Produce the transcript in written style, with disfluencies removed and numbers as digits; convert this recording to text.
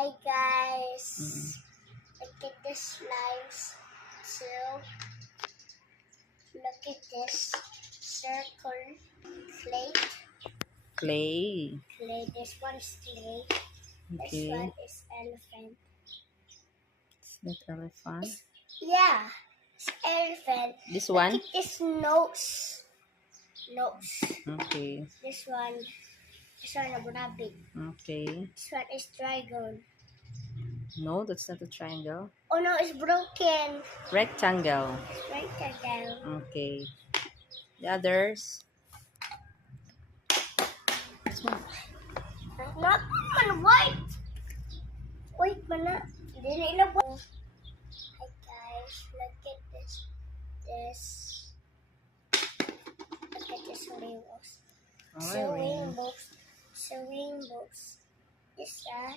Hi guys, look at this nice too. Look at this circle clay. Clay. This one's clay. This Okay. one is elephant. It's not elephant. Yeah, it's elephant. This Look one? at this nose. Okay. This one a rabbit. Okay. This one is dragon. No, that's not a triangle. Oh no, it's broken. Rectangle. It's rectangle. Okay. The others. This one. Not man white. Wait, mana? Dili na po. Hi guys, look at this. Look at this rainbows. Oh, Rainbows. Is that